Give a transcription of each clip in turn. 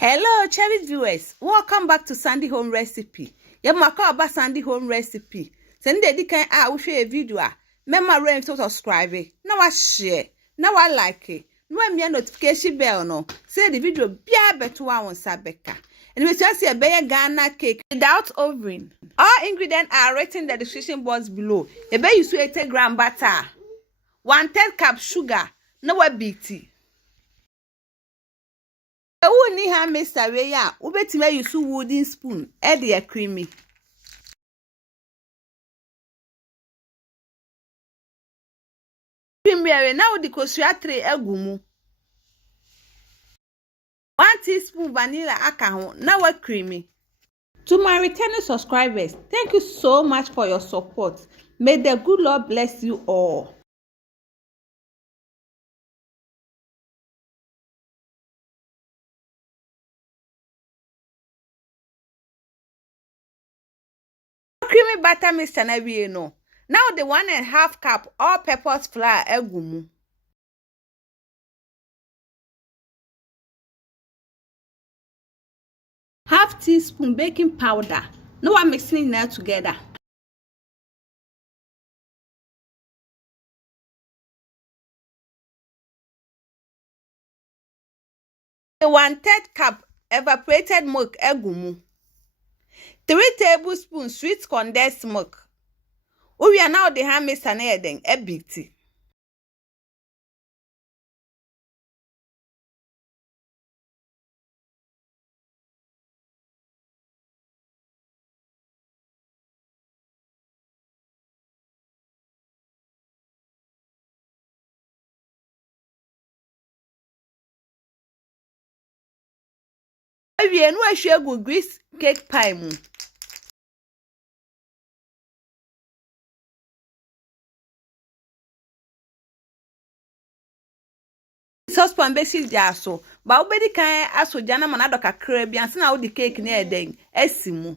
Hello, cherished viewers. Welcome back to Sandy Home Recipe. Yamaka about Sandy Home Recipe. Send the can I will share a video. Remember rain to subscribe. Now I share. Now I like it. No me notification bell no. Say the video be better one on Sabeka. And we just see a bear Ghana cake without oven. All ingredients are written in the description box below. A bear you 80 gram butter, 1/3 cup sugar, no BT. Who ni ha Mr. Weya, ubetime use wooden spoon, e creamy. Creamy now the kosua tray egumu. 1 teaspoon vanilla akaho, now a creamy. To my returning subscribers, thank you so much for your support. May the good Lord bless you all. Creamy butter Mr. Nabi no. Now the 1.5 cup all-purpose flour egumu. Half teaspoon baking powder. Now I'm mixing it together. The 1/3 cup evaporated milk egumu. 3 tablespoons sweet condensed milk. We are now the ham mix and adding a BT. We are no share good grease cake pie mu. Saucepan basic jar so, but obedi kan aso jana manado kakra bi anse na wo di cake na eden asimu.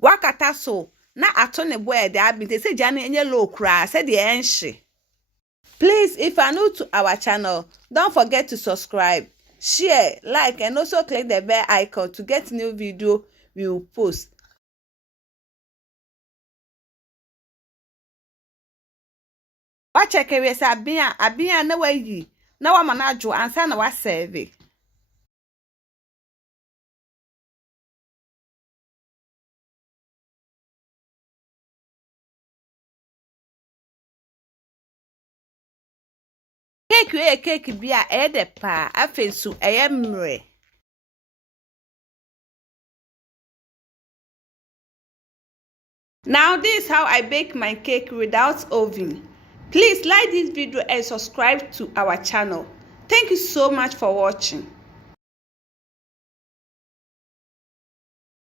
Wakata so na ato ne bo e de abinte se jana enye low kra se de enhye. Please, if you are new to our channel, don't forget to subscribe, share, like and also click the bell icon to get new video we will post. Waakye we say abia na wayi na wa manajo ansa na wa serve. Cake bia e de pa afensu eyemre. Now this is how I bake my cake without oven. Please like this video and subscribe to our channel. Thank you so much for watching.